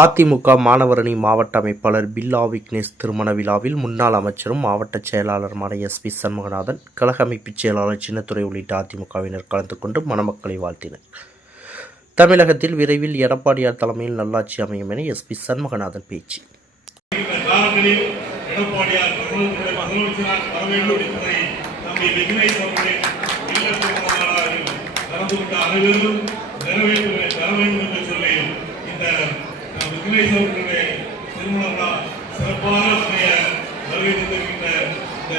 அதிமுக மாணவரணி மாவட்ட அமைப்பாளர் பில்லா விக்னேஷ் திருமண விழாவில் முன்னாள் அமைச்சரும் மாவட்ட செயலாளருமான எஸ் பி சண்முகநாதன் கழக அமைப்புச் செயலாளர் சின்னத்துறை உள்ளிட்ட அதிமுகவினர் கலந்து கொண்டு மணமக்களை வாழ்த்தினர். தமிழகத்தில் விரைவில் எடப்பாடியார் தலைமையில் நல்லாட்சி அமையும் என எஸ் பி சண்முகநாதன் பேச்சு. இந்த அஹ், விக்னேஷ் திருமண விழா சிறப்பாக அமைய வருகை தந்திருக்கின்ற இந்த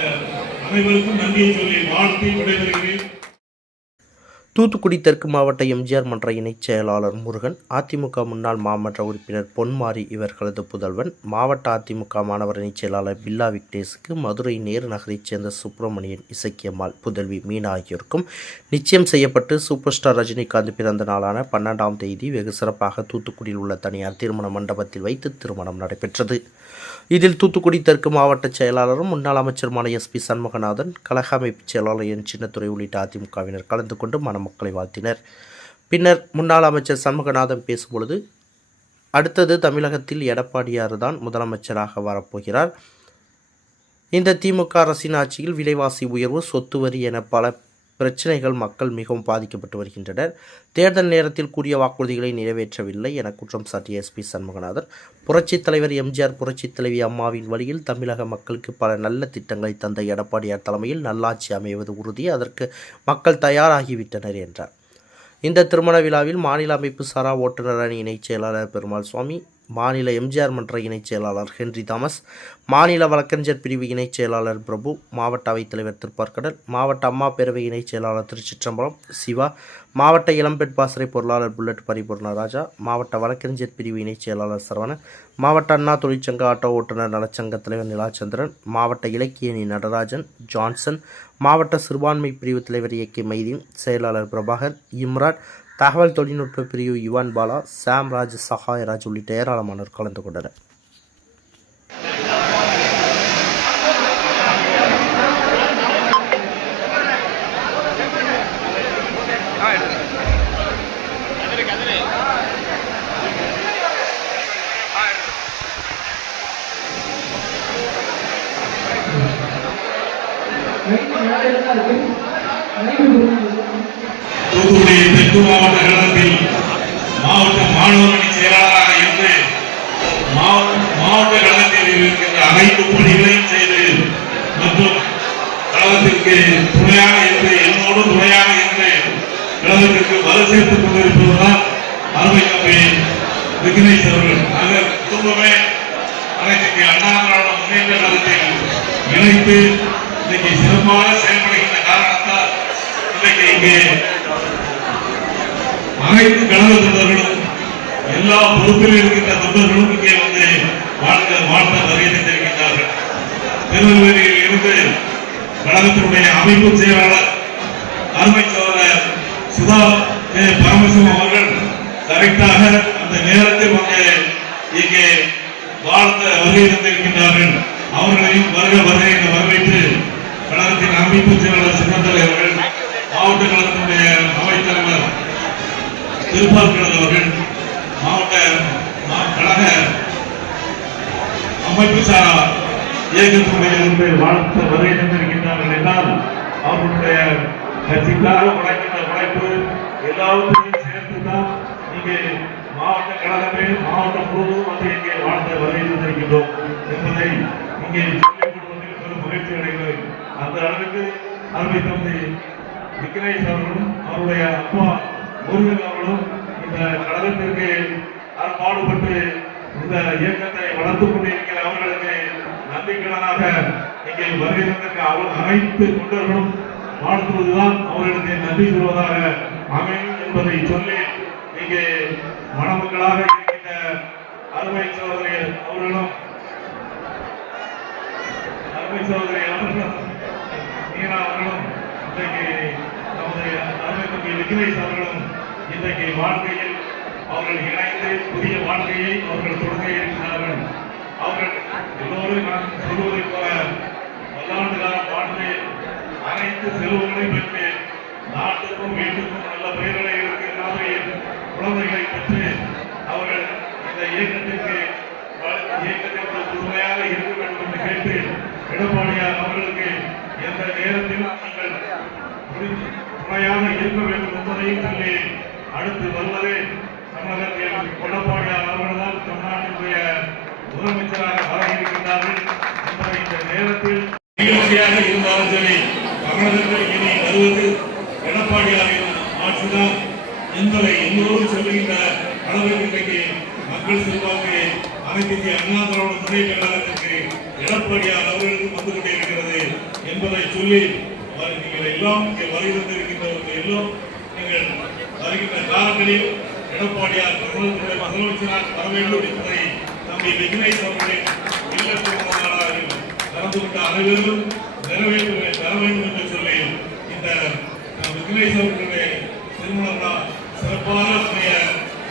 அனைவருக்கும் நன்றியை சொல்லி வாழ்த்தி விடைபெறுகிறேன். தூத்துக்குடி தெற்கு மாவட்ட எம்ஜிஆர் மன்ற இணைச் செயலாளர் முருகன் அதிமுக முன்னாள் மாமன்ற உறுப்பினர் பொன்மாரி இவர்களது புதல்வன் மாவட்ட அதிமுக மாணவர் இணைச் செயலாளர் பில்லா விக்னேஷுக்கு மதுரை நேரு நகரைச் சேர்ந்த சுப்பிரமணியன் இசக்கியம்மாள் புதல்வி மீனா ஆகியோருக்கும் நிச்சயம் செய்யப்பட்டு சூப்பர் ஸ்டார் ரஜினிகாந்த் பிறந்த நாளான பன்னெண்டாம் தேதி வெகு சிறப்பாக தூத்துக்குடியில் உள்ள தனியார் திருமண மண்டபத்தில் வைத்து திருமணம் நடைபெற்றது. இதில் தூத்துக்குடி தெற்கு மாவட்ட செயலாளரும் முன்னாள் அமைச்சருமான எஸ் பி சண்முகநாதன் கழக அமைப்புச் செயலாளர் என் சின்னத்துறை உள்ளிட்ட அதிமுகவினர் கலந்து கொண்டு மணமக்களை வாழ்த்தினர். பின்னர் முன்னாள் அமைச்சர் சண்முகநாதன் பேசும்பொழுது அடுத்தது தமிழகத்தில் எடப்பாடியார் தான் முதலமைச்சராக வரப்போகிறார். இந்த திமுக அரசின் ஆட்சியில் விலைவாசி உயர்வு சொத்து வரி என பல பிரச்சனைகள் மக்கள் மிகவும் பாதிக்கப்பட்டு வருகின்றனர். தேர்தல் நேரத்தில் கூறிய வாக்குறுதிகளை நிறைவேற்றவில்லை என குற்றம் சாட்டிய எஸ்பி சண்முகநாதன் புரட்சித் தலைவர் எம்ஜிஆர் புரட்சித் தலைவி அம்மாவின் வழியில் தமிழக மக்களுக்கு பல நல்ல திட்டங்களை தந்த எடப்பாடியார் தலைமையில் நல்லாட்சி அமைவது உறுதி அதற்கு மக்கள் தயாராகிவிட்டனர் என்றார். இந்த திருமண விழாவில் மாநில அமைப்பு சாரா ஓட்டுநர் அணி இணைச் செயலாளர் பெருமாள் சுவாமி மாநில எம்ஜிஆர் மன்ற இணைச் செயலாளர் ஹென்றி தாமஸ் மாநில வழக்கறிஞர் பிரிவு இணைச் செயலாளர் பிரபு மாவட்ட அவைத்தலைவர் திருப்பார்கடல் மாவட்ட அம்மா பேரவை இணைச் செயலாளர் திருச்சிற்றம்பலம் சிவா மாவட்ட இளம்பெட் பாசறை பொருளாளர் புல்லட் பரிபூர்ண ராஜா மாவட்ட வழக்கறிஞர் பிரிவு இணைச் செயலாளர் சரவணன் மாவட்ட அண்ணா தொழிற்சங்க ஆட்டோ ஓட்டுநர் நலச்சங்க தலைவர் நிலாச்சந்திரன் மாவட்ட இலக்கியணி நடராஜன் ஜான்சன் மாவட்ட சிறுபான்மை பிரிவு தலைவர் ஏ கே மைதீன் செயலாளர் பிரபாகர் இம்ரான் தகவல் தொழில்நுட்ப பிரிவு யுவான் பாலா சாம்ராஜ் சகாயராஜ் உள்ளிட்ட ஏராளமானோர் கலந்து கொண்டனர். தூத்துக்குடி தெற்கு மாவட்ட கழகத்தில் மாவட்ட மாணவர் அணி செயலாளராக இருந்து மாவட்ட கழகத்தில் இருக்கின்ற அனைத்து பணிகளையும் செய்து மற்றும் கழகத்திற்கு துணையாக இருந்து என்னோடு துணையாக இருந்து கழகத்திற்கு வலு சேர்த்துக் கொண்டிருப்பதுதான் அருமை தம்பி விக்னேஷ் அவர்கள். நாங்கள் குடும்பமே அனைத்து அண்ணா திராவிட முன்னேற்ற கழகத்தில் இணைத்து இன்னைக்கு சிறப்பாக செயல்படுகின்ற காரணத்தால் இன்னைக்கு இங்கே அனைத்து கழக தொண்டர்களும் எல்லா பொறுப்பில் இருக்கின்ற தொண்டர்களும் இங்கே வந்து வாழ்த்த வாழ்த்த வருகை தந்திருக்கின்றார்கள். திருநெல்வேலியில் இருந்து கழகத்தினுடைய அமைப்பு செயலாளர் அருமை சோழர் சுதா பரமசிவம் அவர்கள் கரெக்டாக அந்த நேரத்தில் வந்து இங்கே வாழ்த்த வருகை தந்திருக்கின்றார்கள். அவர்களையும் வருக வருகை வரவேற்று கழகத்தின் அமைப்பு செயலாளர் சின்னத்தலை அவர்கள் மாவட்ட கழக திருப்பார்கடல் அவர்கள் மாவட்ட கழக அமைப்பு சாரா இயக்கத்தினுடைய வாழ்த்து வருகை தந்திருக்கின்றார்கள் என்றால் அவர்களுடைய கட்சிக்காக உழைக்கின்ற உழைப்பு எல்லாவற்றையும் சேர்த்து தான் இங்கே மாவட்ட கழகமே மாவட்டம் முழுவதும் வந்து இங்கே வாழ்த்த வருகை தந்திருக்கின்றோம் என்பதை இங்கே சொல்லிக் கொடுப்பதில் பெரும் மகிழ்ச்சி அடைகிறேன். அந்த அளவுக்கு அருமை தந்தை விக்னேஷ் அவர்களும் அவருடைய அப்பா முருகன் அவர்களும் இந்த கழகத்திற்கு பாடுபட்டு இந்த இயக்கத்தை வளர்த்துக் கொண்டிருக்கிற அவர்களுக்கு நன்றிக்கடனாக நீங்கள் வருகை தந்திருக்க அனைத்து தொண்டர்களும் வாழ்த்துவதுதான் அவர்களுக்கு நன்றி சொல்வதாக அமையும் என்பதை சொல்லி இங்கே மணமக்களாக இருக்கின்ற அருமை சோதரி அவர்களும் அருமை சோதரி அவர்களும் நீனா அவர்களும் இன்றைக்கு நமது அருமை விக்னேஷ் அவர்களும் இன்றைக்கு வாழ்க்கையில் அவர்கள் இணைந்து புதிய வாழ்க்கையை அவர்கள் தொடங்க இருக்கிறார்கள் அவர்கள் எல்லோரும் நான் சொல்வதைப் போல பல்லாண்டு காலம் வாழ்ந்து அனைத்து செல்வங்களையும் பெற்று நாட்டுக்கும் வீட்டுக்கும் நல்ல பெயர்களை இருக்கிற மாதிரி குழந்தைகளை பெற்று அவர்கள் இந்த இயக்கத்திற்கு வ- இயக்கத்திற்கு உறுதுணையாக இருக்க வேண்டும் என்று கேட்டு எடப்பாடியார் அவர்களுக்கு எந்த நேரத்திலும் நீங்கள் புரிந்து துணையாக இருக்க வேண்டும் என்பதையும் சொல்லி அடுத்து வருவது தமிழகத்தில் எடப்பாடியார் அவர்கள்தான் தமிழ்நாட்டினுடைய முதலமைச்சராக வர இருக்கின்றார்கள் என்பதை இந்த நேரத்தில் நிகழ்ச்சியாக இருந்தாலும் சரி தமிழகத்தில் இனி வருவது எடப்பாடியாரின் ஆட்சிதான் என்பதை எல்லோரும் சொல்லுகின்ற அளவிற்கு இன்றைக்கு மக்கள் செல்வாக்கு அனைத்து அண்ணா திராவிட முன்னேற்ற கழகத்திற்கு எடப்பாடியார் அவர்களுக்கு வந்து கொண்டிருக்கிறது என்பதை சொல்லி நீங்கள் எல்லாம் இங்கே வருகின்றிருக்கின்றவர்கள் எல்லாம் நீங்கள் வருகின்ற காலங்களில் எடப்பாடியார் தமிழகத்துடைய முதலமைச்சராக வர வேண்டும் என்பதை தம்பி விக்னேஷ் அவர்களின் இல்ல கலந்து கொண்ட அனைவரும் நிறைவேற்ற தர வேண்டும் என்று சொல்லி இந்த விக்னேஷ் அவர்களுடைய திருமணம் விழா சிறப்பாக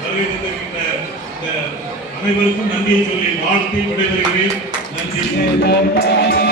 வருகை தந்திருக்கின்ற இந்த அனைவருக்கும் நன்றியை சொல்லி வாழ்த்தி விடைபெறுகிறேன். நன்றி.